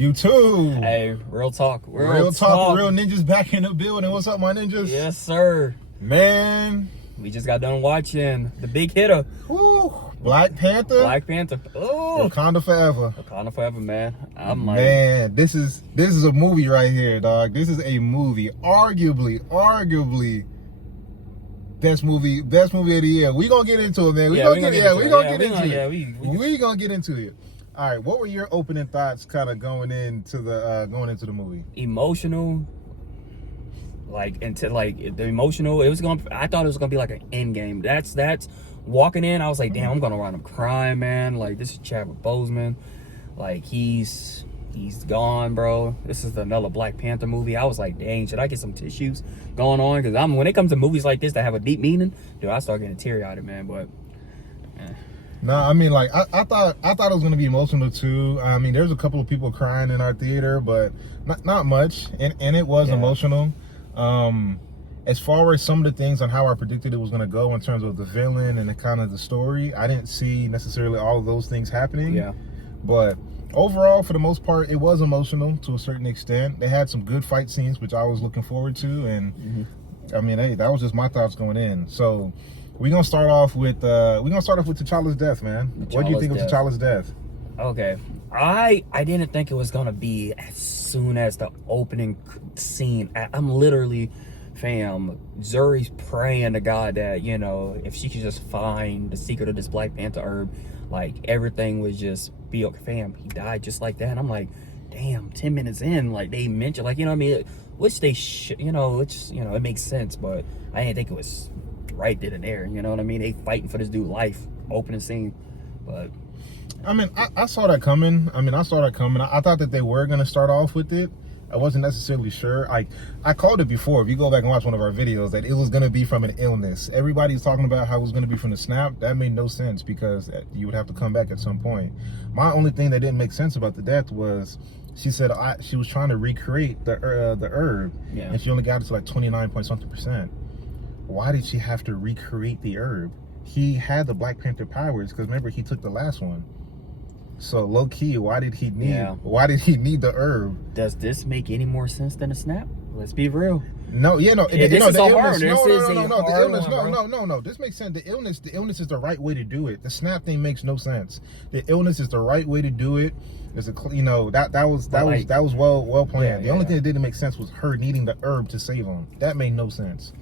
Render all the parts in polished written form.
You too. Hey, real talk. Real talk. Real ninjas back in the building. What's up, my ninjas? Yes, sir. Man. We just got done watching the big hitter. Woo. Black Panther. Black Panther. Oh. Wakanda Forever. Wakanda Forever, man. I'm like, man, this is a movie right here, dog. This is a movie. Arguably best movie of the year. We gonna get into it, man. We gonna get into it. All right, what were your opening thoughts kind of going into the movie? Emotional. I thought it was gonna be like an end game. That's walking in, I was like, damn, I'm gonna wind up crying, man. Like, this is Chadwick Boseman. Like, he's gone, bro. This is another Black Panther movie. I was like, dang, should I get some tissues going on? Because when it comes to movies like this that have a deep meaning, dude, I start getting teary-eyed, man. But no, I mean, like, I thought it was gonna be emotional too. I mean, there's a couple of people crying in our theater, but not much, and it was emotional. As far as some of the things on how I predicted it was gonna go in terms of the villain and the kind of the story, I didn't see necessarily all of those things happening. Yeah. But overall, for the most part, it was emotional to a certain extent. They had some good fight scenes, which I was looking forward to, and I mean, hey, that was just my thoughts going in. So we're gonna start off with T'Challa's death, man. What do you think of T'Challa's death? Okay, I didn't think it was gonna be as soon as the opening scene. I'm literally, fam, Zuri's praying to God that, you know, if she could just find the secret of this Black Panther herb, like, everything would just be okay. Fam, he died just like that. And I'm like, damn, 10 minutes in, like, they mentioned, like, you know what I mean? Which they it makes sense, but I didn't think it was right then and there, you know what I mean? They fighting for this dude's life, opening scene, but I mean, I saw that coming. I thought that they were going to start off with it. I wasn't necessarily sure. I called it before. If you go back and watch one of our videos, that it was going to be from an illness. Everybody's talking about how it was going to be from the snap. That made no sense because you would have to come back at some point. My only thing that didn't make sense about the death was she said she was trying to recreate the herb, and she only got it to like 29-point-something%. Why did she have to recreate the herb? He had the Black Panther powers because remember, he took the last one. So low key, why did he need the herb? Does this make any more sense than a snap? Let's be real. No. This makes sense. The illness is the right way to do it. The snap thing makes no sense. The illness is the right way to do it. There's that was well planned. The only thing that didn't make sense was her needing the herb to save him. That made no sense.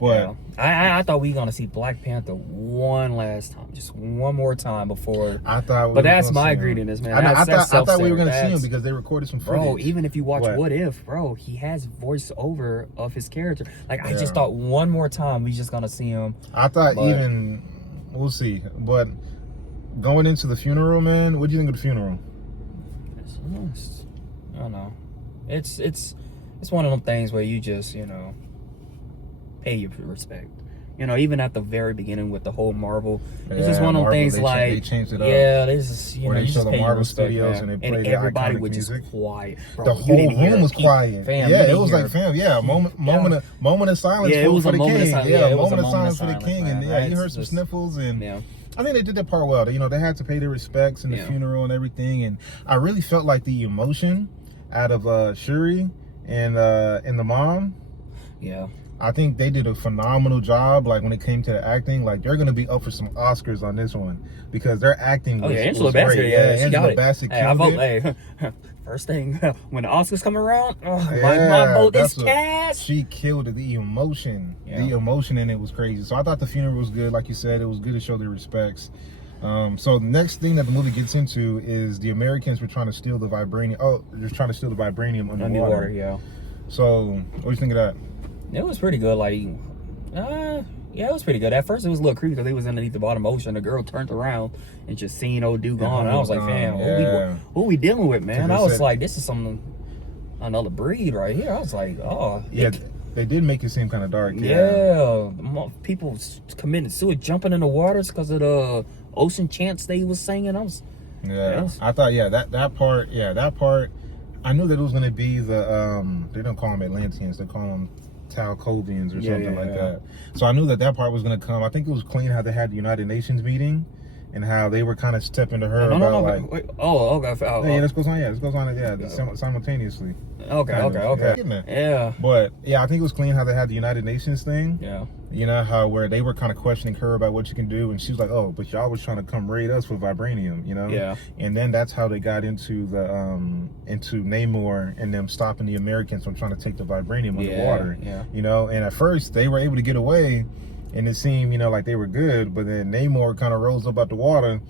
But I thought we were gonna see Black Panther one last time, just one more time before. But that's my greediness, man. I thought we were gonna see him because they recorded some footage. Bro, even if you watch What If, bro, he has voiceover of his character. Like, I just thought one more time we just gonna see him. I thought we'll see. But going into the funeral, man, what do you think of the funeral? I don't know. It's one of them things where you just, pay your respect. Even at the very beginning with the whole Marvel, it's just one of them things they changed it up. Yeah, this is, or they show the Marvel Studios and they play everybody would just quiet. Bro, the whole room was quiet. It was like, moment of silence for the king. A moment of silence for the king, and you heard some sniffles, and I think they did that part well. They had to pay their respects in the funeral and everything, and I really felt like the emotion out of Shuri and the mom. Yeah. I think they did a phenomenal job. Like, when it came to the acting, like, they're gonna be up for some Oscars on this one because their acting was, Angela Bassett, Angela Bassett killed it. First thing when the Oscars come around, my vote is cast. She killed it. The emotion in it was crazy. So I thought the funeral was good. Like you said, it was good to show their respects. So the next thing that the movie gets into is the Americans were trying to steal the vibranium. Oh, they're trying to steal the vibranium underwater. So what do you think of that? It was pretty good. Like, it was pretty good. At first, it was a little creepy because they was underneath the bottom ocean. The girl turned around and just seen old dude gone. And I was like, fam, who we dealing with, man? I was like, this is another breed right here. I was like, oh. Yeah, they did make it seem kind of dark. Yeah. People committing suicide, jumping in the waters because of the ocean chants they was singing. I thought, that part, I knew that it was going to be they don't call them Atlanteans, they call them Talcovians or something like that. So I knew that part was going to come. I think it was clean how they had the United Nations meeting and how they were kind of stepping to her No, about no, like. wait. Oh, okay. Yeah, this goes on. Yeah, this goes on. Yeah, simultaneously. Okay. Yeah. But yeah, I think it was clean how they had the United Nations thing. Yeah. You know how where they were kind of questioning her about what you can do, and she was like, "Oh, but y'all was trying to come raid us with vibranium," you know. Yeah. And then that's how they got into the into Namor and them stopping the Americans from trying to take the vibranium underwater. Yeah. You know, and at first they were able to get away, and it seemed like they were good, but then Namor kind of rose up out the water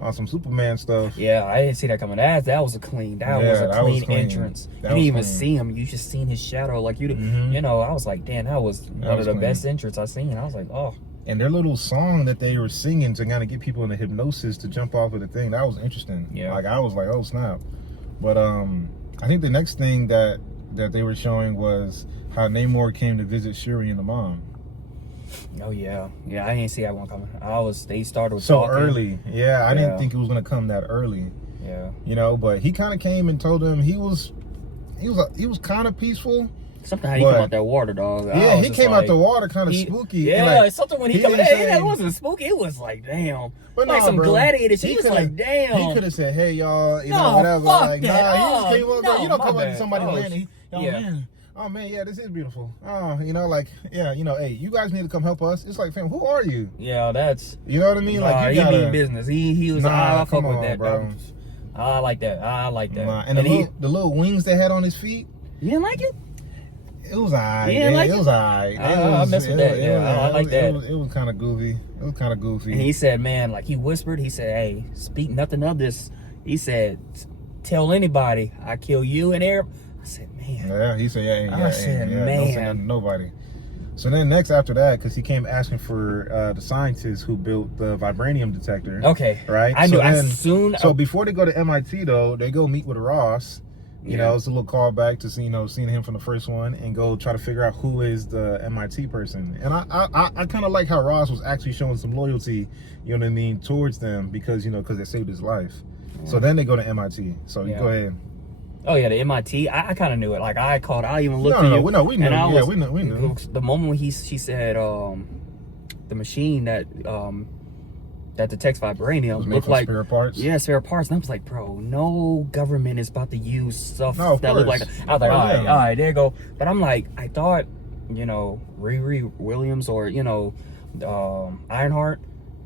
on some Superman stuff. Yeah, I didn't see that coming. That was a clean. That was a clean entrance. You didn't even see him. You just seen his shadow. Like you know, I was like, damn, that was one of the best entrances I seen. I was like, oh. And their little song that they were singing to kind of get people into hypnosis to jump off of the thing, that was interesting. Yeah. Like I was like, oh snap. But I think the next thing that they were showing was how Namor came to visit Shuri and the mom. Oh yeah, I didn't see that one coming. They started so talking. Early. Yeah, I didn't think it was gonna come that early. Yeah. You know, but he kind of came and told them he was kind of peaceful. Something how he came out that water, dog. Yeah, he came out the water kind of spooky. Yeah, like, something when he came out. It wasn't spooky. It was like, damn. But like some gladiator shit. He was like, damn. He could have said, hey, y'all, you know, whatever. Like, that. Nah, he just came up there. You don't come up to somebody landing. Oh man, yeah, this is beautiful. Oh, you know, like, yeah, you know, hey, you guys need to come help us. It's like, fam, who are you? Yeah, that's. You know what I mean? Like, you mean business. He was. I fuck with that, bro. I like that. Nah. And the little wings they had on his feet. You didn't like it? It was alright. Yeah, like it was alright. I messed with that. I like that. It was kind of goofy. It was kind of goofy. And he said, man, like he whispered. He said, hey, speak nothing of this. He said, tell anybody I kill you and Arab. I said, man. Yeah, he said, man. Don't say nothing to nobody. So then next after that, because he came asking for the scientists who built the vibranium detector. Okay. Right? I knew. So before they go to MIT, though, they go meet with Ross. You know, it's a little callback to seeing him from the first one and go try to figure out who is the MIT person. And I kind of like how Ross was actually showing some loyalty, you know what I mean, towards them because they saved his life. Yeah. So then they go to MIT. So you go ahead. Oh yeah, the MIT. I kind of knew it. Like I even looked at you. We knew. We knew. The moment when she said the machine that detects vibranium looked like spare parts. Yeah, spare parts. And I was like, bro, no government is about to use stuff that look like that. I was like, all right, there you go. But I'm like, I thought, Riri Williams or Ironheart,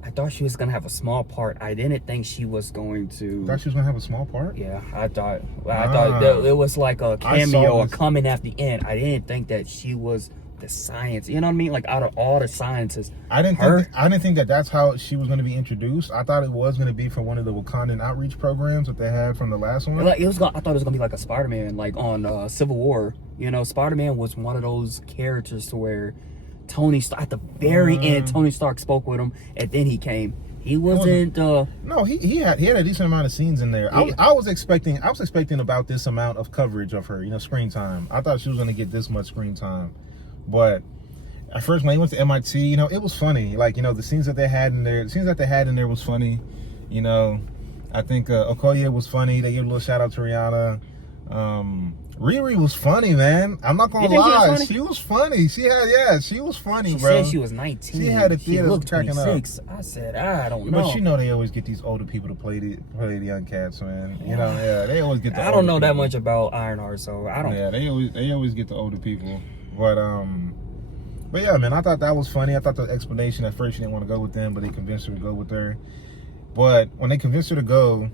I thought she was gonna have a small part. I didn't think she was going to. You thought she was gonna have a small part? Yeah, I thought it was like a cameo or coming at the end. I didn't think that she was the science, you know what I mean? Like out of all the sciences, I didn't think that that's how she was going to be introduced. I thought it was going to be from one of the Wakandan outreach programs that they had from the last one. Like I thought it was going to be like a Spider-Man, like on Civil War. Spider-Man was one of those characters to where Tony Stark, at the very end, Tony Stark spoke with him, and then he came. He wasn't. No, he had a decent amount of scenes in there. Yeah. I was expecting about this amount of coverage of her, screen time. I thought she was going to get this much screen time. But at first, when he went to MIT, it was funny. Like, the scenes that they had in there, was funny. I think Okoye was funny. They gave a little shout out to Rihanna. Riri was funny, man. I'm not gonna lie. She was funny. She was funny, bro. She said she was 19. She had a theater looked cracking 26. Up. I said, I don't know. But they always get these older people to play the young cats, man. They always get the I don't know that much about Ironheart, so I don't. Yeah, they always get the older people. But yeah, man, I thought that was funny. I thought the explanation at first she didn't want to go with them, but they convinced her to go with her. But when they convinced her to go,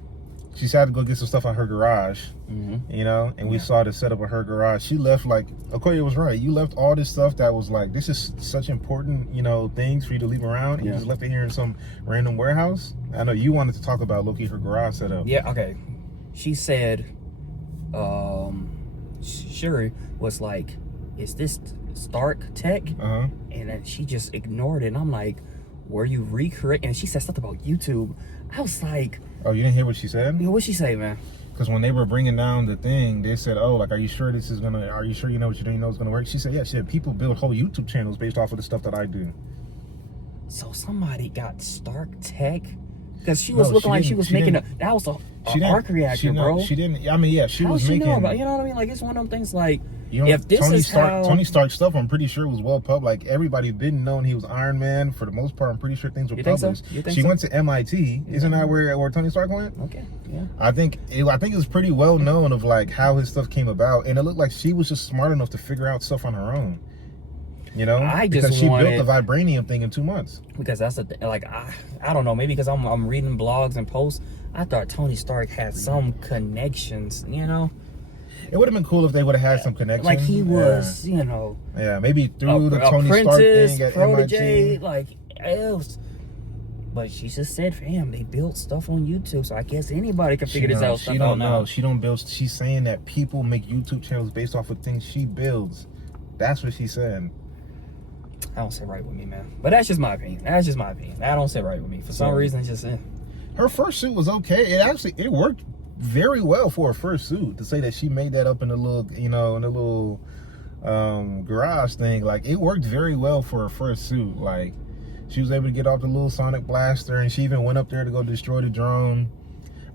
she had to go get some stuff out her garage, and we saw the setup of her garage. She left Okoye was right. You left all this stuff that was like, this is such important, things for you to leave around, and you just left it here in some random warehouse. I know you wanted to talk about Loki, her garage setup. Yeah, okay. She said, Shuri was like, is this Stark tech? And then she just ignored it. And I'm like, were you recreating? And she said something about YouTube. I was like, oh, you didn't hear what she said? What'd she say, man? Because when they were bringing down the thing, they said, oh, like, are you sure it's going to work? She said, yeah, people build whole YouTube channels based off of the stuff that I do. So somebody got Stark tech Because she was looking like she was making that was a arc reactor, bro. She didn't. I mean, yeah, she was making. Know about, you know what I mean? Like, it's one of them things. Like, you know, if this Tony is Stark, Tony Stark stuff, I'm pretty sure was well public. Like, everybody didn't know he was Iron Man for the most part. I'm pretty sure things were published. She went to MIT. Isn't that where Tony Stark went? Okay, yeah. I think it was pretty well known of like how his stuff came about, and it looked like she was just smart enough to figure out stuff on her own. You know, because she built the vibranium thing in 2 months. Because that's like I don't know, maybe because I'm reading blogs and posts. I thought Tony Stark had some connections. You know, it would have been cool if they would have had some connections. Like he was, you know, maybe through the Tony Stark thing at protege, MIT. like else. But she just said, "Fam, they built stuff on YouTube, so I guess anybody can figure this out." She don't know. She don't build. She's saying that people make YouTube channels based off of things she builds. That's what she said. I don't sit right with me, man. But that's just my opinion. That don't sit right with me. For some reason, it's just her first suit was okay. It worked very well for a first suit. To say that she made that up in a little, you know, in a little garage thing, like it worked very well for her first suit. Like she was able to get off the little sonic blaster, and she even went up there to go destroy the drone.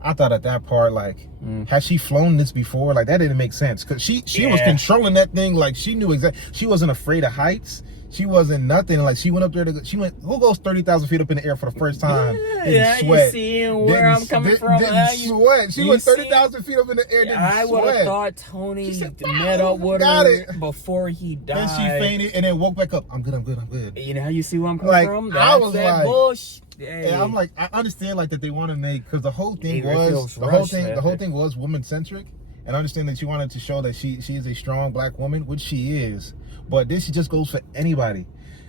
I thought at that part, like, had she flown this before? Like that didn't make sense because she was controlling that thing. Like she knew exactly. She wasn't afraid of heights. She wasn't nothing. Like she went up there who goes 30,000 feet up in the air for the first time? Yeah, sweat. You see where I'm coming from? Didn't sweat. She went 30,000 feet up in the air. I would have thought Tony met up with her before he died. And she fainted and then woke back up. I'm good. You know how you see where I'm coming from? That's I was that bullshit. Yeah, I'm like, I understand like that they want to make, because the whole thing was woman centric, and I understand that she wanted to show that she is a strong black woman, which she is. But this just goes for anybody.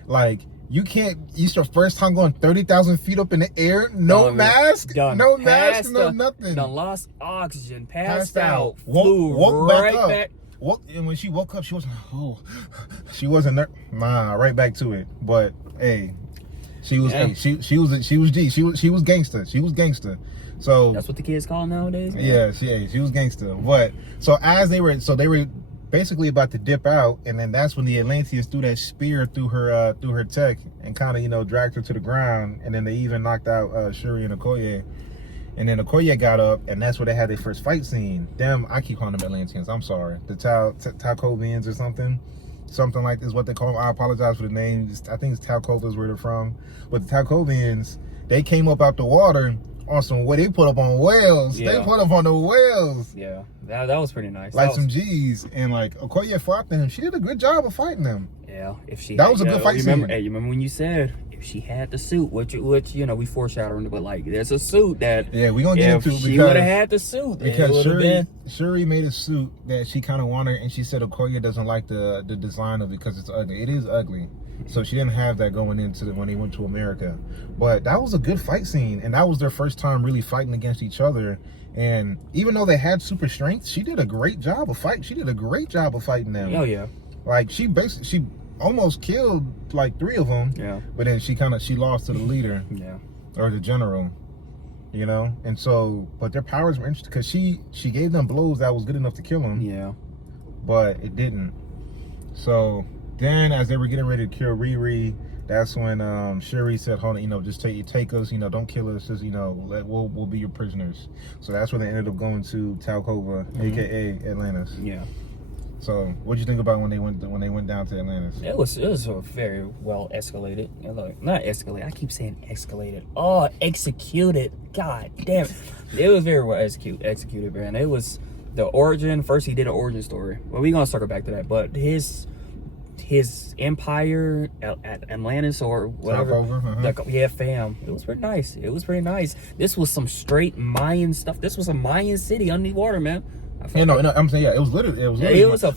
Like, it's your first time going 30,000 feet up in the air, no mask, no nothing. Done lost oxygen, passed out, woke right back up. And when she woke up, she wasn't there. Nah, right back to it. But hey, she was gangster. She was gangster. So that's what the kids call nowadays. Man. Yeah, she was gangster. But so they were basically about to dip out, and then that's when the Atlanteans threw that spear through her tech and kind of, you know, dragged her to the ground, and then they even knocked out Shuri and Okoye, and then Okoye got up, and that's where they had their first fight scene. I keep calling them Atlanteans. I'm sorry, the Talcovians or something like this is what they call them. I apologize for the name. I think it's Talcovas where they're from, but the Talcovians, they came up out the water on some way. They put up on whales. Yeah. They put up on the whales. Yeah, that was pretty nice. Like some G's. And like Okoye fought them. She did a good job of fighting them. Yeah, that was a good fight scene. Hey, you remember when you said if she had the suit, which you know we foreshadowing, but like there's a suit that we gonna get into, because she would have had the suit, because Shuri made a suit that she kind of wanted, and she said Okoye doesn't like the design of it because it's ugly. It is ugly. So she didn't have that going into when they went to America. But that was a good fight scene, and that was their first time really fighting against each other. And even though they had super strength, she did a great job of fighting. She did a great job of fighting them. Oh yeah. Like she almost killed like 3 of them. Yeah. But then she lost to the leader. Yeah. Or the general. You know? And so, but their powers were interesting because she gave them blows that was good enough to kill them. Yeah. But it didn't. So then, as they were getting ready to kill Riri, that's when Shuri said, "Hold on, you know, just take us, you know, don't kill us, just, you know, we'll be your prisoners." So that's when they ended up going to Talcova, aka Atlantis. Yeah. So, what do you think about when they went down to Atlantis? It was very well escalated. Not escalated. I keep saying escalated. Oh, executed. God damn it! It was very well executed, man. It was the origin. First, he did an origin story. Well, we're gonna circle back to that, but his empire at Atlantis or whatever. Fam. It was pretty nice. This was some straight Mayan stuff. This was a Mayan city underwater, man. I'm saying, it was literally.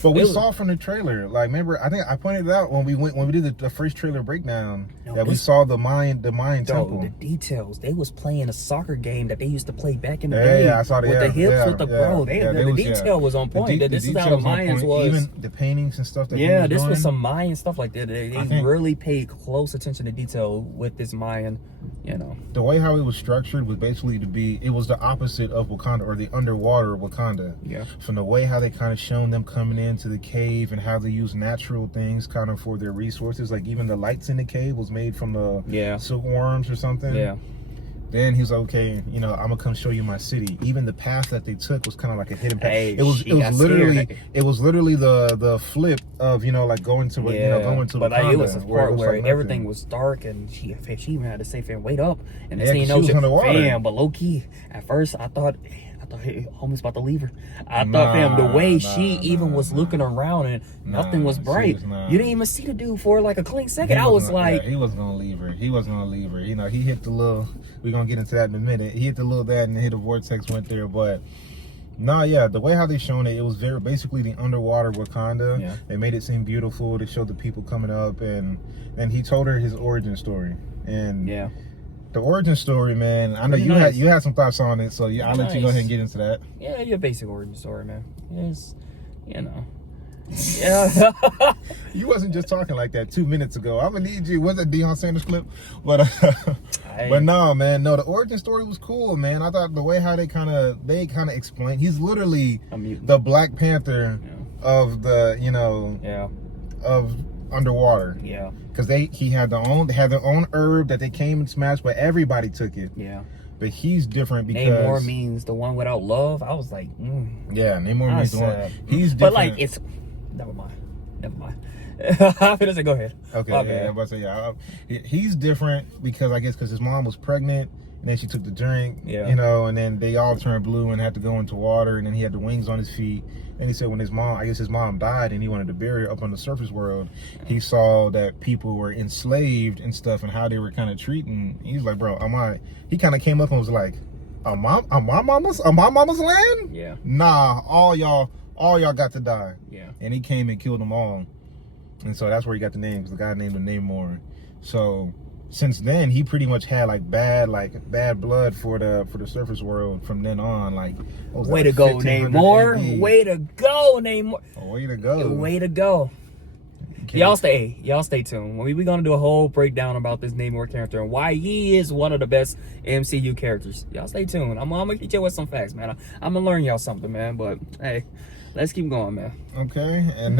But we saw from the trailer. Like, remember, I think I pointed it out when we did the first trailer breakdown we saw the Mayan temple. The details. They was playing a soccer game that they used to play back in the day. Yeah, I saw that. With the hips, with the bro. The detail was on point. This is how the Mayans was. Even the paintings and stuff. This was some Mayan stuff like that. They really paid close attention to detail with this Mayan. You know, the way how it was structured was basically it was the opposite of Wakanda, or the underwater Wakanda. Yeah. From the way how they kind of shown them coming into the cave and how they use natural things kind of for their resources. Like even the lights in the cave was made from the silkworms or something. Yeah. Then he's like, okay, you know, I'm gonna come show you my city. Even the path that they took was kind of like a hidden path. Hey, it was literally the flip of, you know, like going to going to but like, it was a Wakanda, part where like everything was dark, and she even had to say, "Fam, wait up," and Yeah, 'cause she was underwater. Fam, but low key, at first I thought he almost about to leave her. I thought, fam, the way she even was looking around and nothing was bright. You didn't even see the dude for like a clean second. I was like, he wasn't gonna leave her. He wasn't gonna leave her. You know, he hit the little. We're gonna get into that in a minute. He hit the little that and hit the vortex went there, but. Nah, yeah, the way how they shown it, it was very basically the underwater Wakanda. Yeah. They made it seem beautiful. They showed the people coming up, and he told her his origin story. And yeah. the origin story, man. I know Pretty you had some thoughts on it, so yeah, I'll let you go ahead and get into that. Yeah, your basic origin story, man. Yes, you know. Yeah. You wasn't just talking like that 2 minutes ago. I'm gonna need you. Was it Deion Sanders clip? But but no, man. No, the origin story was cool, man. I thought the way how they kind of explained. He's literally the Black Panther of the of underwater. Yeah. Because they had their own herb that they came and smashed, but everybody took it. Yeah. But he's different because Namor means the one without love. I was like, yeah, Namor means the one. He's different. But like, it's never mind. I'm gonna say, go ahead. Okay, I'm about to say, he's different because I guess because his mom was pregnant and then she took the drink, you know, and then they all turned blue and had to go into water, and then he had the wings on his feet. And he said when his mom died and he wanted to bury her up on the surface world, he saw that people were enslaved and stuff and how they were kind of treating. He's like, bro, he kind of came up and was like, on my mama's land? Yeah. Nah, all y'all got to die. Yeah. And he came and killed them all. And so that's where he got the name, because the guy named him Namor. So since then, he pretty much had bad blood for the surface world from then on. Way to go, Namor! Way to go, Namor! Way to go! Way to go! Y'all stay tuned. We're gonna do a whole breakdown about this Namor character and why he is one of the best MCU characters. Y'all stay tuned. I'm gonna hit you with some facts, man. I'm gonna learn y'all something, man. But hey, let's keep going, man. Okay, and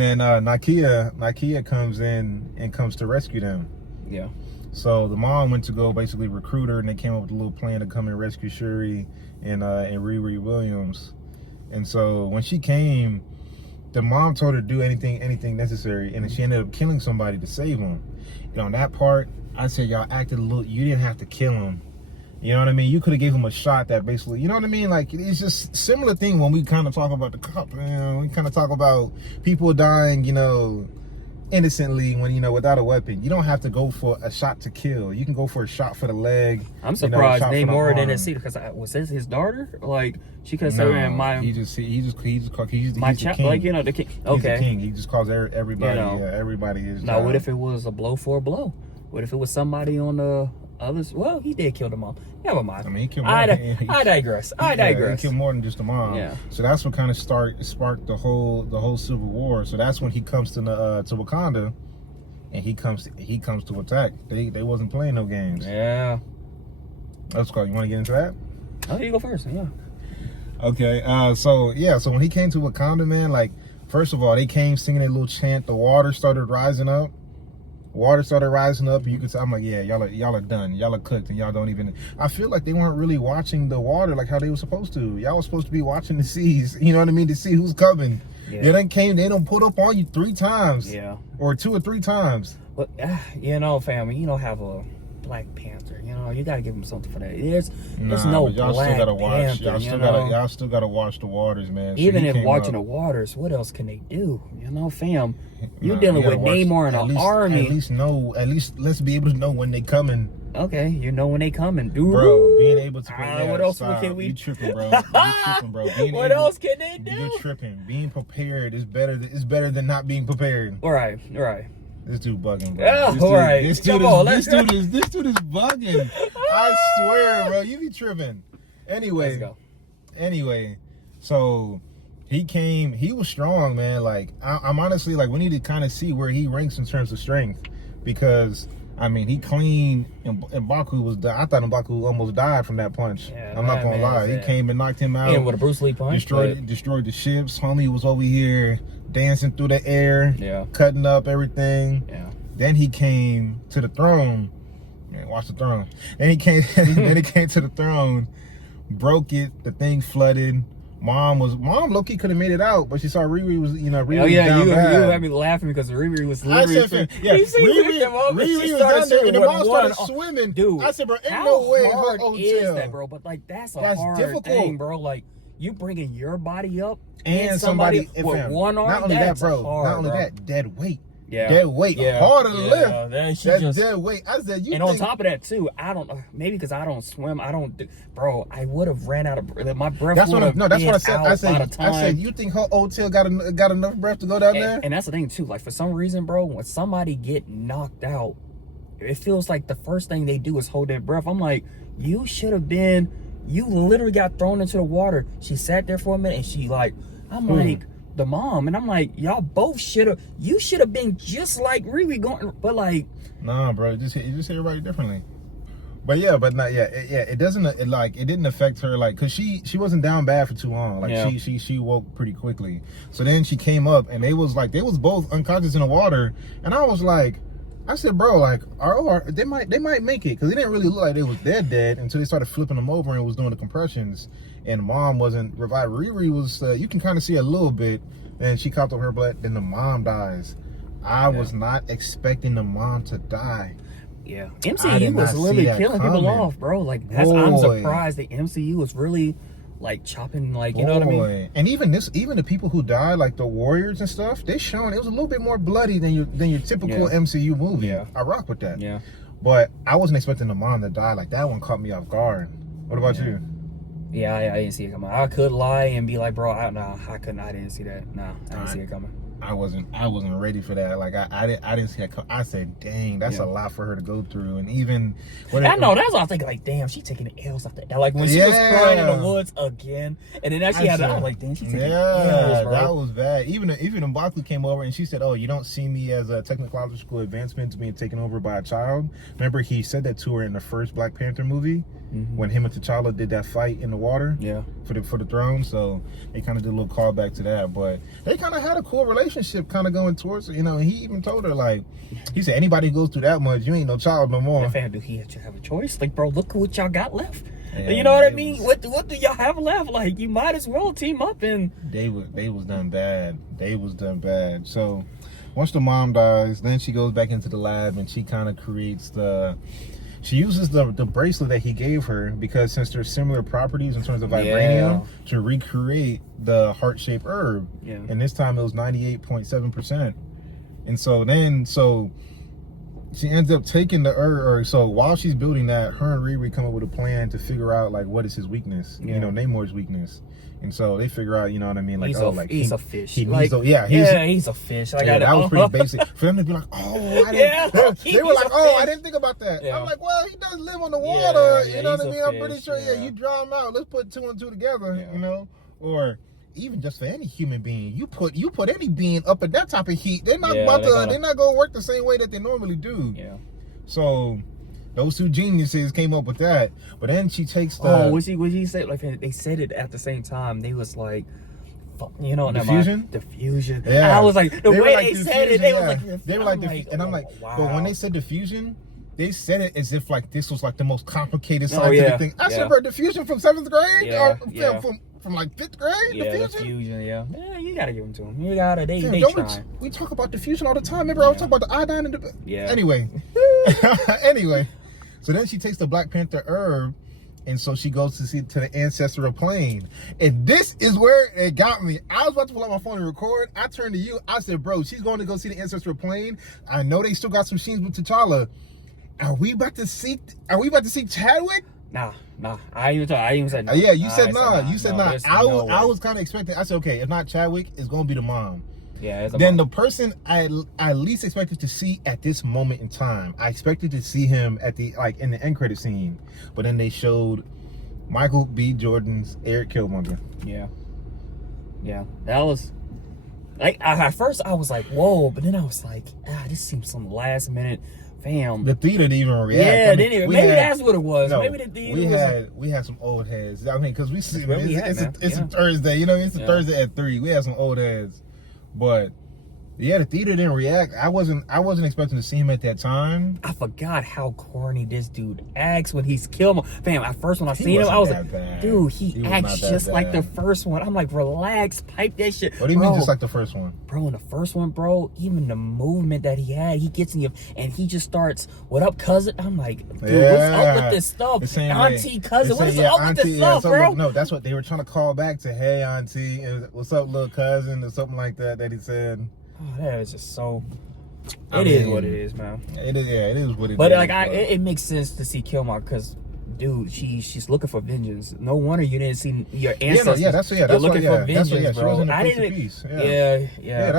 then Nakia comes in and comes to rescue them. Yeah. So the mom went to go basically recruit her, and they came up with a little plan to come and rescue Shuri and Riri Williams. And so when she came, the mom told her to do anything necessary, and then she ended up killing somebody to save him. You know, on that part, I said y'all acted a little. You didn't have to kill him. You know what I mean? You could have gave him a shot that basically, you know what I mean? Like, it's just similar thing when we kind of talk about the cop, we kind of talk about people dying, you know, innocently when, you know, without a weapon. You don't have to go for a shot to kill. You can go for a shot for the leg. I'm surprised Namor didn't see it, because was this his daughter? Like, she could say, "Man, he's the king. Like, you know, the king. Okay, he's the king. He just calls everybody. You know, everybody is. Now, what if it was a blow for a blow? What if it was somebody on the others? Well, he did kill them all. Never mind. I mean, he killed more. I digress. I digress. He killed more than just the mom. Yeah. So that's what kind of sparked the whole Civil War. So that's when he comes to Wakanda, and he comes to attack. They wasn't playing no games. Yeah. Let's go. You want to get into that? Oh, you go first. Yeah. Okay. So when he came to Wakanda, man, like, first of all, they came singing a little chant. The water started rising up. You could say, I'm like, yeah, y'all are done. Y'all are cooked, and y'all don't even. I feel like they weren't really watching the water like how they were supposed to. Y'all was supposed to be watching the seas. You know what I mean? To see who's coming. Yeah. They don't put up on you 3 times. Yeah. Or 2 or 3 times. But you know, family, you don't have a Black Panther. You know, you gotta give him something for that. There's no y'all Black still gotta watch. Panther. Y'all still gotta watch the waters, man. So even if watching the waters, what else can they do? You know, fam, you're dealing with Namor and an army. At least let's be able to know when they coming. Okay, you know when they coming, dude. Bro, being able to. What else can we? You tripping, bro? You tripping, bro? What else can they do? You're tripping. Being prepared is better. It's better than not being prepared. All right. This dude bugging, bro. Yeah, this dude is bugging. I swear, bro. You be tripping. Anyway. Let's go. Anyway, so he came. He was strong, man. Like, I'm honestly, like, we need to kind of see where he ranks in terms of strength, because I mean, he cleaned, and M'Baku was. I thought M'Baku almost died from that punch. Yeah, I'm not gonna lie. He came and knocked him out. And with a Bruce Lee punch. Destroyed the ships. Homie was over here dancing through the air. Yeah. Cutting up everything. Yeah. Then he came to the throne, Man, watch the throne. Then he came. Then he came to the throne, broke it. The thing flooded. Mom low-key could have made it out, but she saw Riri was, Riri was down bad. You had me laughing because Riri was literally. Riri was down there, and the mom started swimming. Dude, I said, bro, ain't no way her hotel. Is that, bro? But like, that's hard difficult thing, bro. Like, you bringing your body up and somebody with one arm. Not only that, bro. Hard, not only bro. that, dead weight. Yeah. Dead weight. Yeah. Harder to yeah. lift. That's dead weight. I said, on top of that, too, I don't know. Maybe because I don't swim. Bro, I would have ran out of my breath. That's what I said. I said, you think her hotel got enough breath to go down there? And that's the thing, too. Like, for some reason, bro, when somebody get knocked out, it feels like the first thing they do is hold their breath. I'm like, you literally got thrown into the water. She sat there for a minute, and she like, like, the mom, and I'm like, y'all both should have been just like Riri going, but like, nah, bro, you just hit it right differently. But it didn't affect her, like, cause she wasn't down bad for too long. Like she woke pretty quickly. So then she came up, and they was both unconscious in the water, and I said, bro, like, they might make it, because it didn't really look like they was dead until they started flipping them over and was doing the compressions, and mom wasn't revived. Riri was, you can kind of see a little bit, and she coughed up her blood, then the mom dies. I was not expecting the mom to die. Yeah, MCU was literally killing people off, bro. Like, I'm surprised the MCU was really like chopping, like, you know what I mean? And even the people who died, like the warriors and stuff, they shown it was a little bit more bloody than your typical MCU movie. Yeah. I rock with that. Yeah. But I wasn't expecting the mom to die. Like, that one caught me off guard. What about you? Yeah, I didn't see it coming. I could lie and be like, bro, I didn't see that. No, I didn't see it coming. I wasn't ready for that. Like, I didn't see that. I said, dang, that's a lot for her to go through. And even I know, that's what I was thinking. Like, damn, she taking the L's after that. Like, when she was crying in the woods again, and then actually I was like, damn, she taking the L's, bro. That was bad. Even Mbaku came over and she said, oh, you don't see me as a technological advancement being taken over by a child. Remember, he said that to her in the first Black Panther movie. When him and T'Challa did that fight in the water for the throne. So they kind of did a little callback to that, but they kind of had a cool relationship kind of going towards, and he even told her, like, he said, anybody goes through that much, you ain't no child no more. Fam, do he have a choice? Like, bro, look what y'all got left. You know what I mean? What do y'all have left? Like, you might as well team up. And they was done bad. They was done bad. So once the mom dies, then she goes back into the lab and she kind of creates she uses the bracelet that he gave her, because since there's similar properties in terms of vibranium, to recreate the heart-shaped herb. Yeah. And this time it was 98.7%. And so she ends up taking the herb, so while she's building that, her and Riri come up with a plan to figure out, like, what is his weakness, Namor's weakness. And so they figure out, you know what I mean? Like, he's a fish. He's a fish. Like, that was pretty basic. For them to be like, oh, they were like, oh, I didn't think about that. Yeah. I'm like, well, he does live on the water. You know what I mean? I'm pretty sure, you draw him out. Let's put 2 and 2 together, Or even just for any human being, you put any being up at that type of heat, they're not they're not going to work the same way that they normally do. Yeah. So those two geniuses came up with that, but then she takes the. Was he said, like, they said it at the same time? They was like, diffusion. Diffusion. Yeah. I was like, the way they said it, they was like, they were like, and I'm like, wow. But when they said diffusion, they said it as if like this was like the most complicated scientific thing. I said, bro, diffusion from 7th grade or from like 5th grade. Yeah, diffusion. Yeah, you gotta give them to them. You gotta. They try. We talk about diffusion all the time. Remember, I was talking about the iodine and the. Yeah. Anyway. So then she takes the Black Panther herb, and so she goes to the ancestral plane. And this is where it got me. I was about to pull out my phone and record. I turned to you. I said, bro, she's going to go see the ancestral plane. I know they still got some scenes with T'Challa. Are we about to see Chadwick? Nah. I even said no. Yeah, you said nah. You said nah. I was kind of expecting. I said, okay, if not Chadwick, it's going to be the mom. Yeah. Then the person I least expected to see at this moment in time, I expected to see him at the in the end credit scene, but then they showed Michael B. Jordan's Eric Killmonger. Yeah. That was like, at first I was like, whoa, but then I was like, this seems some last minute. Fam. The theater didn't even react. Yeah, maybe that's what it was. No, maybe the theater we had some old heads. I mean, because it's a Thursday, it's a Thursday at 3. We had some old heads. But Yeah, the theater didn't react. I wasn't expecting to see him at that time. I forgot how corny this dude acts when he's Killmonger. Fam, at first when I He seen him, wasn't I was that like, bad. dude, He he was acts not that just like the bad. first one. I'm like, relax, pipe that shit. What do you Bro, mean just like the first one? Bro, in the first one, bro, even the movement that he had, he gets in you and he just starts, what up, cousin? I'm like, dude, what's up with this stuff? It's saying, Auntie, cousin, it's what's saying, up with this stuff, bro? No, that's what they were trying to call back to. Hey, auntie, and what's up, little cousin, or something like that he said. Oh, that is just so... I It is mean, what it is, man. It is, yeah, it is what it But is. like, it makes sense to see Killmonger because, dude, she's looking for vengeance. No wonder you didn't see your ancestors. That's You're looking for vengeance, she bro. wasn't a I place of didn't. peace. Yeah.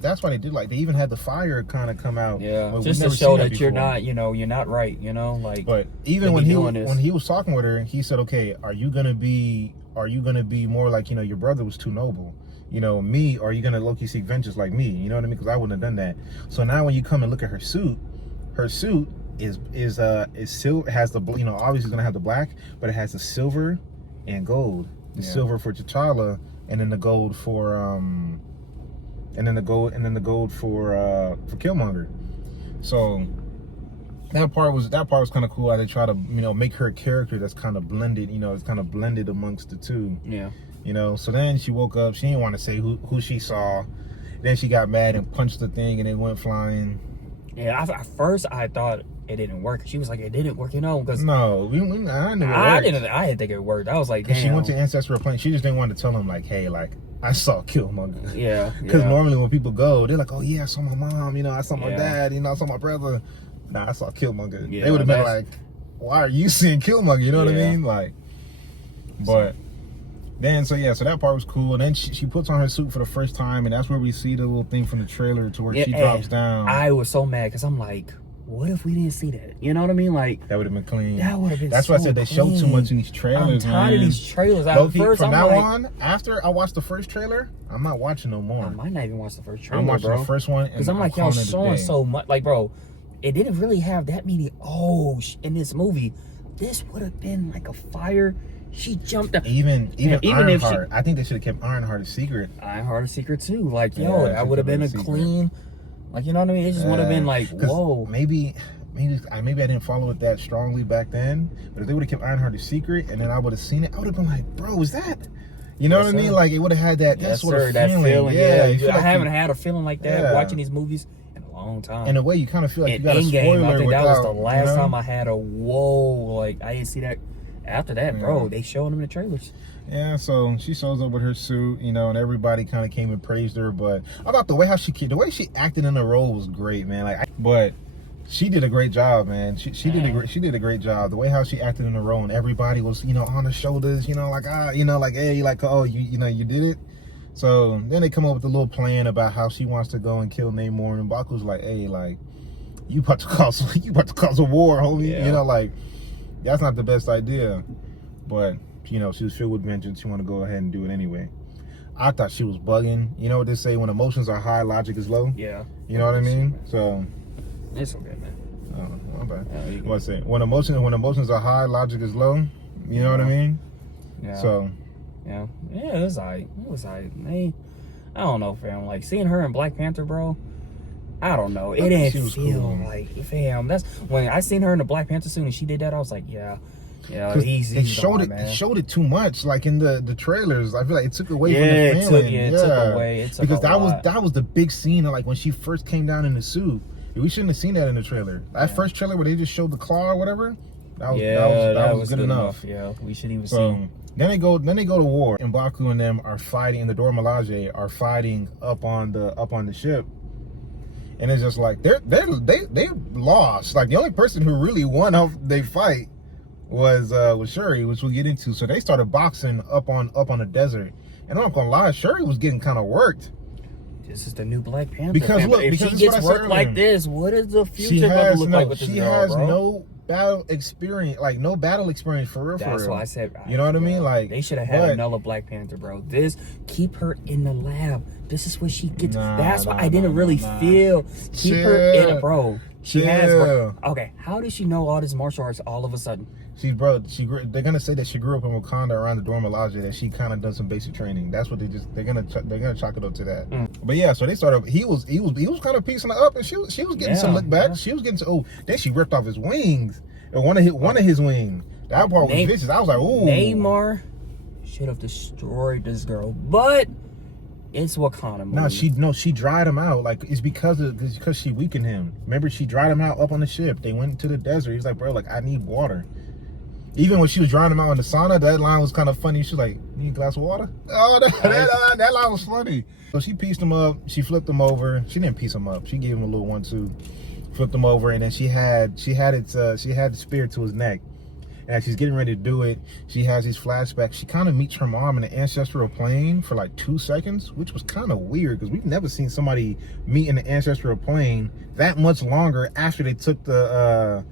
That's why they did. Like, they even had the fire kind of come out. Yeah, We've just to never show seen that you're before. not, you're not right. Like. But even they when be he doing this. when he was talking with her, he said, "Okay, are you gonna be more like your brother was too noble? Me, or are you gonna low-key seek vengeance like me? You know what I mean? Because I wouldn't have done that. So now when you come and look at her suit is silver, has the obviously it's gonna have the black, but it has the silver and gold. The silver for T'Challa, and then the gold for for Killmonger. So that part was kind of cool. How they try to make her a character that's kind of blended. It's kind of blended amongst the two. Yeah. So then she woke up. She didn't want to say who she saw. Then she got mad and punched the thing, and it went flying. Yeah. At first, I thought it didn't work. She was like, "It didn't work," because no, I knew it I worked. didn't. I didn't think it worked. I was like, "Damn." She went to Ancestral Plane. She just didn't want to tell him like, "Hey, like I saw Killmonger." Yeah. Because normally when people go, they're like, "Oh yeah, I saw my mom. I saw my Yeah. dad. I saw my brother." Nah, I saw Killmonger. Yeah, They would have been that's- like, "Why are you seeing Killmonger?" You know what I Yeah. mean? Like, but then so that part was cool. And then she puts on her suit for the first time, and that's where we see the little thing from the trailer to where she drops down. I was so mad because I'm like, what if we didn't see that? You know what I mean? Like, that would have been clean. that would have been. That's so why I said they showed too clean. much in these trailers. I'm tired of man. these trailers. Low-key, First, from I'm now like, on, after I watched the first trailer, I'm not watching no more. I might not even watch the first trailer, I'm watching bro. the first one Because I'm like, y'all showing so much. Like, bro, it didn't really have that many in this movie. This would have been like a fire. She jumped up. Even even if Ironheart, I think they should have kept Ironheart a secret. Ironheart a secret too. Like, Yeah, yo, it that would have should've been a been a secret. clean. Like, you know what I mean? It just would have been like, 'Cause whoa. Maybe I didn't follow it that strongly back then. But if they would have kept Ironheart a secret, and then I would have seen it, I would have been like, bro, is that? You know Yes, what I mean? sir. Like it would have had that Yes, sort sir. of That feeling. Yeah, you feel I like haven't had a feeling like that Yeah. watching these movies in a long time. in a way, you kind of feel like In you got a Endgame, spoiler. I think that was the without, last time I had a whoa. Like, I didn't see that. After that, bro, they showing them in the trailers. Yeah, so she shows up with her suit, and everybody kind of came and praised her. But I thought the way she acted in the role was great, man. But she did a great job, man. She did a great job. The way how she acted in the role, and everybody was on her shoulders, like hey, like oh you did it. So then they come up with a little plan about how she wants to go and kill Namor, and Baku's like, hey, like you about to cause a war, homie. Yeah. Like that's not the best idea, but. She was filled with vengeance. She want to go ahead and do it anyway. I thought she was bugging. You know what they say? When emotions are high, logic is low. Yeah. You know what I mean? So. It's okay, man. Oh, my bad. Yeah, you What's it? When emotions are high, logic is low. You know what I mean? Yeah. So. Yeah. Yeah, it was alright. It was alright. I don't know, fam. Like, seeing her in Black Panther, bro. I don't know. It She didn't was feel cool. like, fam. That's when I seen her in the Black Panther suit and she did that. I was like, yeah. Yeah, They he's showed gone, it. man. They showed it too much, like in the trailers. I feel like it took away Yeah, from the it feeling. took away. It took because a lot. that was the big scene of like when she first came down in the suit. We shouldn't have seen that in the trailer. That first trailer where they just showed the claw or whatever. That was good enough. Yeah, we shouldn't even So see. then they go to war, and Baku and them are fighting. And the Dora Milaje are fighting up on the ship, and it's just like they lost. Like the only person who really won off they fight was Shuri, which we'll get into. So they started boxing up on the desert, and I'm not gonna lie, Shuri was getting kind of worked. This is the new Black Panther. Because fam. look, if because she this is what gets I said worked like earlier. this, what is the She future gonna has look like with this girl, bro? no battle experience, like no battle experience for real. That's for real. why I said. You know what I mean? yeah, Like they should have had but- another Black Panther, bro. Keep her in the lab. This is what she gets. Nah, That's why nah, I didn't nah, really nah. feel. Keep her in Chill. it, bro. She has. Chill. Okay, how does she know all this martial arts all of a sudden? They're gonna say that she grew up in Wakanda around the Dora Milaje, that she kind of done some basic training. That's what they're gonna chalk it up to that. But yeah, so they started. He was kind of piecing her up, and she was getting some look back. She was getting then she ripped off his wings, or one of his wings. That part was vicious. I was like, ooh. Neymar should have destroyed this girl, but it's Wakanda movie. No, she dried him out. Like, it's because she weakened him. Remember, she dried him out up on the ship. They went to the desert. He's like, bro, like, I need water. Even when she was drying him out in the sauna, that line was kind of funny. She was like, "Need a glass of water?" Oh, that line was funny. So she pieced him up. She flipped him over. She didn't piece him up. She gave him a little 1-2, flipped him over, and then she had the spear to his neck. And as she's getting ready to do it, she has these flashbacks. She kind of meets her mom in the ancestral plane for like 2 seconds, which was kind of weird because we've never seen somebody meet in the ancestral plane that much longer after they took the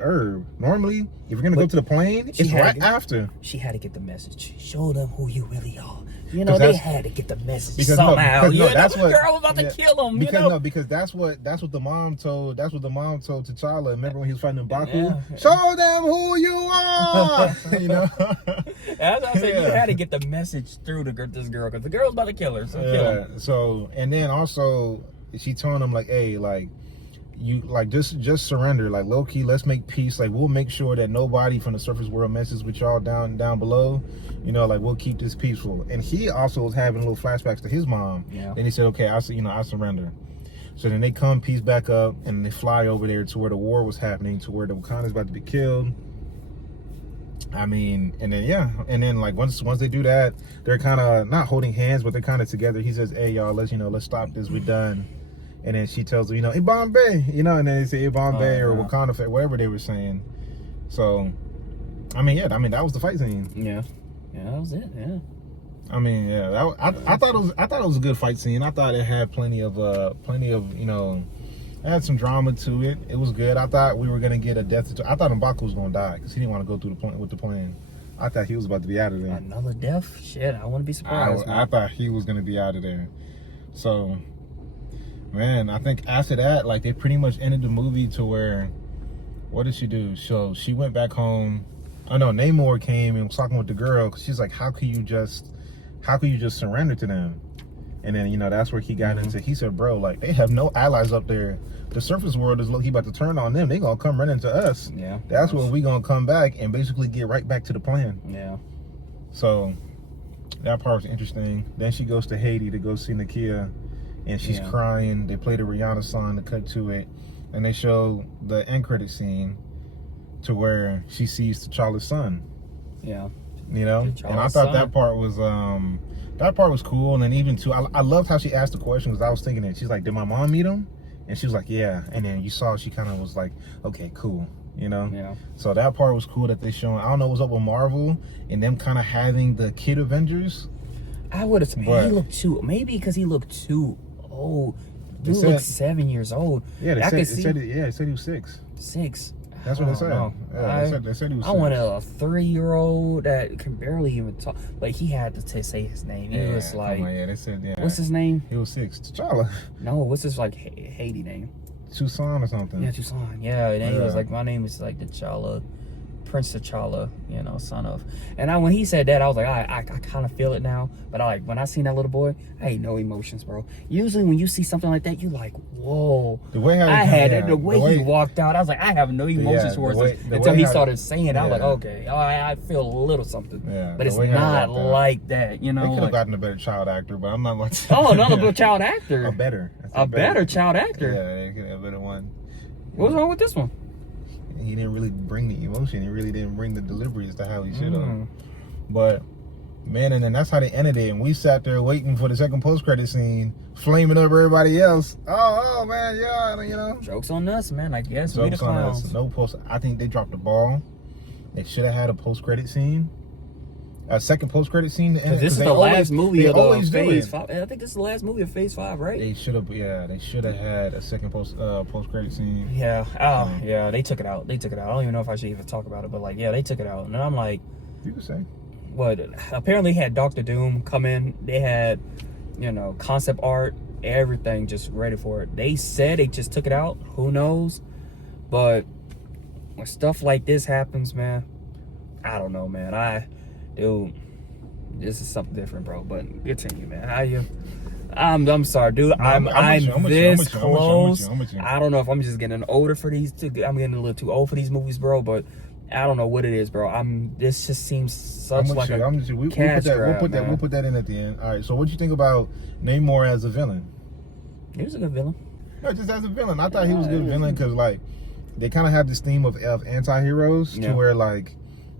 herb. Normally, if you're gonna go to the plane, it's right after. She had to get the message. Show them who you really are. You know, they had to get the message somehow. That's what the girl was about to kill him. Because that's what the mom told. That's what the mom told T'Challa. Remember when he was fighting in Baku? Yeah. Show them who you are. You know. That's what I'm saying. You had to get the message through to this girl because the girl's about to kill her. So kill him. So and then also she told him like, hey, like, you like just surrender, like, low key, let's make peace, like, we'll make sure that nobody from the surface world messes with y'all down below, you know, like, we'll keep this peaceful. And he also was having little flashbacks to his mom. And he said, okay, I surrender. So then they come piece back up and they fly over there to where the war was happening, to where the Wakanda's about to be killed. I mean, and then like once they do that, they're kind of not holding hands, but they're kind of together. He says, hey, y'all, let's stop this, we're done. And then she tells her, you know, "Hey, Bombay," you know, and then they say, "Hey, Bombay," or Wakanda, whatever they were saying. So, I mean, that was the fight scene. Yeah, that was it. Yeah. I mean, yeah, I thought it was a good fight scene. I thought it had plenty of you know, it had some drama to it. It was good. I thought we were gonna get a death. I thought M'Baku was gonna die because he didn't want to go through the plane with the plane. I thought he was about to be out of there. Another death? Shit, I wouldn't be surprised. I thought he was gonna be out of there. So. Man, I think after that, like, they pretty much ended the movie to where, what did she do? So she went back home. Oh no, Namor came and was talking with the girl because she's like, how could you just surrender to them? And then, you know, that's where he got into. He said, bro, like, they have no allies up there. The surface world is about to turn on them. They gonna come running to us. Yeah. That's when we gonna come back and basically get right back to the plan. Yeah. So that part was interesting. Then she goes to Haiti to go see Nakia. And she's crying. They play the Rihanna song to cut to it. And they show the end credit scene to where she sees T'Challa's son. Yeah. You know? And I thought that part was cool. And then even too, I loved how she asked the question because I was thinking it. She's like, did my mom meet him? And she was like, yeah. And then you saw she kind of was like, okay, cool. You know? Yeah. So that part was cool that they showing. I don't know what's up with Marvel and them kind of having the kid Avengers. I would have he looked too, maybe because he looked too old. Dude looks 7 years old. Yeah, they said he was 6. 6. That's what they said. Yeah, they said he was 6. I wanted a 3-year-old that can barely even talk, but he had to say his name. He was like, they said, what's his name? He was 6. T'Challa. No, what's his like Haiti name? Tucson or something. Yeah, Tucson. Yeah, and he was like, my name is like T'Challa. Prince T'Challa, you know, son of. And when he said that, I was like, I kind of feel it now. But when I seen that little boy, I ain't no emotions, bro. Usually when you see something like that, you like, whoa. The way he walked out, I was like, I have no emotions towards this until he started saying it. I was like, okay, I feel a little something. Yeah, but it's not like that, you know. They could have gotten a better child actor, but I'm not like. Oh, another child actor. A better child actor. Yeah, they could have a better one. What's wrong with this one? He didn't really bring the emotion. He really didn't bring the delivery as to how he should have. But, man, and then that's how they ended it. And we sat there waiting for the second post-credit scene, flaming up everybody else. Oh, man, yeah, you know. Joke's on us, man. I guess we the clowns. No post. I think they dropped the ball. They should have had a post-credit scene. A second post-credit scene. This is the last movie of Phase 5. I think this is the last movie of Phase 5, right? They should have, they should have had a second post-credit scene. Yeah. Yeah, they took it out. I don't even know if I should even talk about it, but like, yeah, they took it out. And I'm like, you can say. What? Apparently had Dr. Doom come in. They had, you know, concept art, everything just ready for it. They said they just took it out. Who knows? But when stuff like this happens, man, I don't know, man. Dude, this is something different, bro. But continue, man. How you? I'm sorry, dude. No, I'm this close. I'm with you. I don't know if I'm just getting older for these. I'm getting a little too old for these movies, bro. But I don't know what it is, bro. This just seems such like a cash grab, We'll put that in at the end. All right. So, what you think about Namor as a villain? He was a good villain. No, just as a villain. I thought he was a good villain because, like, they kind of have this theme of anti-heroes to where, like,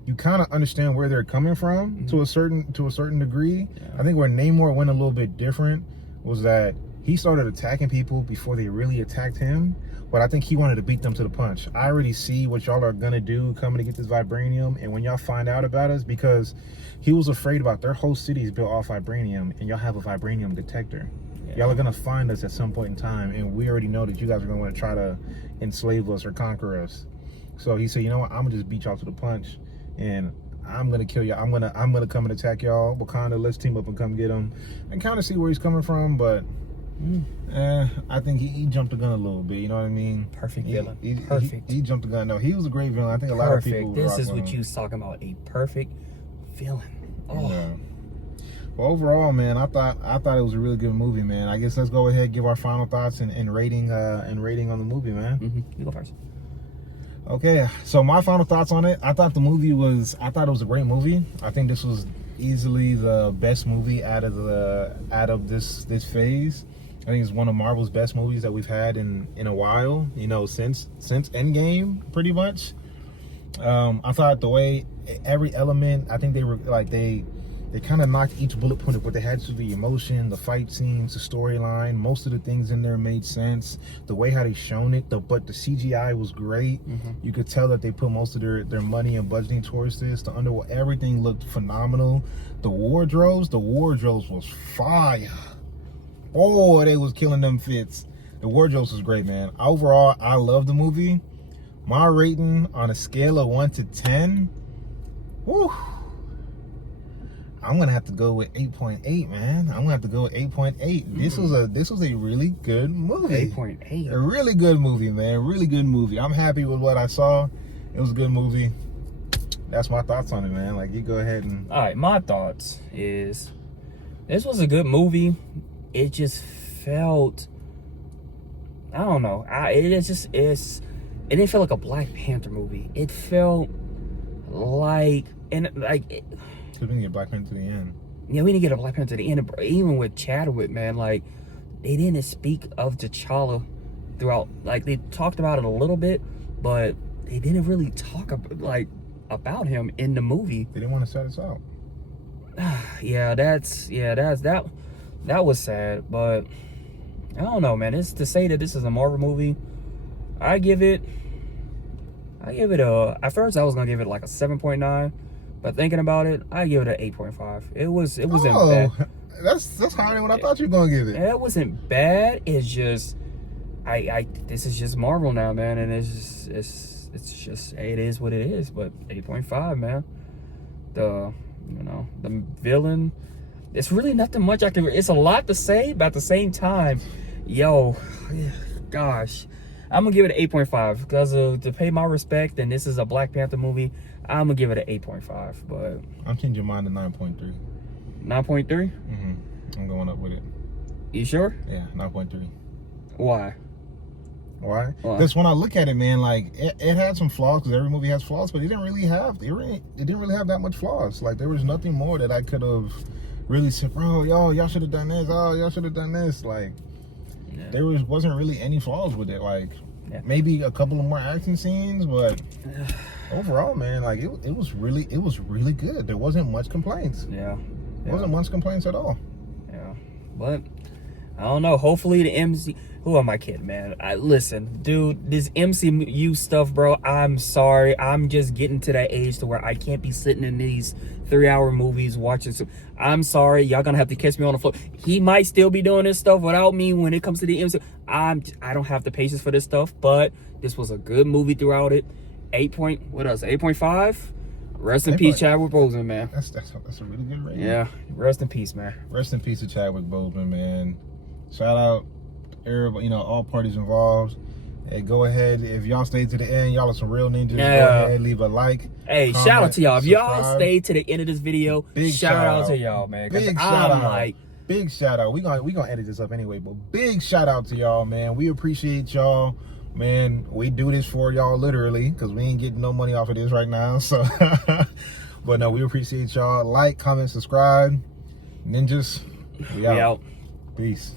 you kind of understand where they're coming from to a certain degree. Yeah. I think where Namor went a little bit different was that he started attacking people before they really attacked him. But I think he wanted to beat them to the punch. I already see what y'all are gonna do coming to get this vibranium, and when y'all find out about us, because he was afraid about their whole city is built off vibranium, and y'all have a vibranium detector. Yeah. Y'all are gonna find us at some point in time, and we already know that you guys are gonna want to try to enslave us or conquer us. So he said, you know what? I'm gonna just beat y'all to the punch, and I'm gonna kill y'all. I'm gonna come and attack y'all. Wakanda, let's team up and come get him, and kind of see where he's coming from, but. I think he jumped the gun a little bit. You know what I mean? Perfect villain. He jumped the gun. No, he was a great villain. I think a lot of people. This is what you was talking about. A perfect villain. Oh. Yeah. Well, overall, man, I thought it was a really good movie, man. I guess let's go ahead and give our final thoughts and rating on the movie, man. You go first. Okay, so my final thoughts on it. I thought it was a great movie. I think this was easily the best movie out of this phase. I think it's one of Marvel's best movies that we've had in a while, you know, since Endgame, pretty much. I thought the way every element, I think they were like they kind of knocked each bullet point of what they had to, the emotion, the fight scenes, the storyline. Most of the things in there made sense. The way how they shown it, but the CGI was great. You could tell that they put most of their money and budgeting towards this. The underworld, everything looked phenomenal. The wardrobes was fire. Oh, they was killing them fits. The wardrobes was great, man. Overall, I love the movie. My rating on a scale of 1 to 10, whew, I'm gonna have to go with 8.8, man. I'm gonna have to go with 8.8. This was a really good movie. 8.8. A really good movie, man. Really good movie. I'm happy with what I saw. It was a good movie. That's my thoughts on it, man. Like, you go ahead and. All right, my thoughts is this was a good movie. It just felt, I don't know. It didn't feel like a Black Panther movie. It felt like, Cause we didn't get Black Panther to the end. Yeah, we didn't get a Black Panther to the end. Even with Chadwick, man, like, they didn't speak of T'Challa throughout. Like, they talked about it a little bit, but they didn't really talk about him in the movie. They didn't want to set us out. That was sad, but I don't know, man. It's to say that this is a Marvel movie. I give it at first I was gonna give it like a 7.9, but thinking about it, I give it an 8.5. It wasn't bad. That's higher than what I thought you were gonna give it. It wasn't bad. It's just this is just Marvel now, man, and it's just it is what it is. But 8.5, man. The villain. It's really nothing much I can. It's a lot to say, but at the same time, gosh, I'm gonna give it an 8.5 because to pay my respect, and this is a Black Panther movie. I'm gonna give it an 8.5. But I'm changing mine to 9.3. 9.3. I'm going up with it. You sure? Yeah, 9.3. Why? Because when I look at it, man, like it had some flaws, because every movie has flaws, but it didn't really have that much flaws. Like, there was nothing more that I could have really said, bro, y'all should have done this. Oh, y'all should have done this. Like, there wasn't really any flaws with it. Like, maybe a couple of more action scenes, but overall, man, like it was really good. There wasn't much complaints. There wasn't much complaints at all. Yeah, but I don't know. Hopefully the MC. Who am I kidding, man? Listen, dude, this MCU stuff, bro, I'm sorry. I'm just getting to that age to where I can't be sitting in these 3-hour movies watching. I'm sorry. Y'all gonna have to catch me on the floor. He might still be doing this stuff without me when it comes to the MCU. I don't have the patience for this stuff, but this was a good movie throughout it. 8.5? Rest in peace, Chadwick Boseman, man. That's a really good rating. Yeah, rest in peace, man. Rest in peace to Chadwick Boseman, man. Shout out everybody, all parties involved. Hey, go ahead. If y'all stayed to the end, y'all are some real ninjas. Yeah. Go ahead, leave a like. Hey, comment, shout out to y'all. If y'all subscribe. stayed to the end of this video, Big shout out to y'all, man. Big shout out. Big shout out. We gonna edit this up anyway, but big shout out to y'all, man. We appreciate y'all, man. We do this for y'all literally because we ain't getting no money off of this right now. So, but no, we appreciate y'all. Like, comment, subscribe. Ninjas, we out. out. Peace.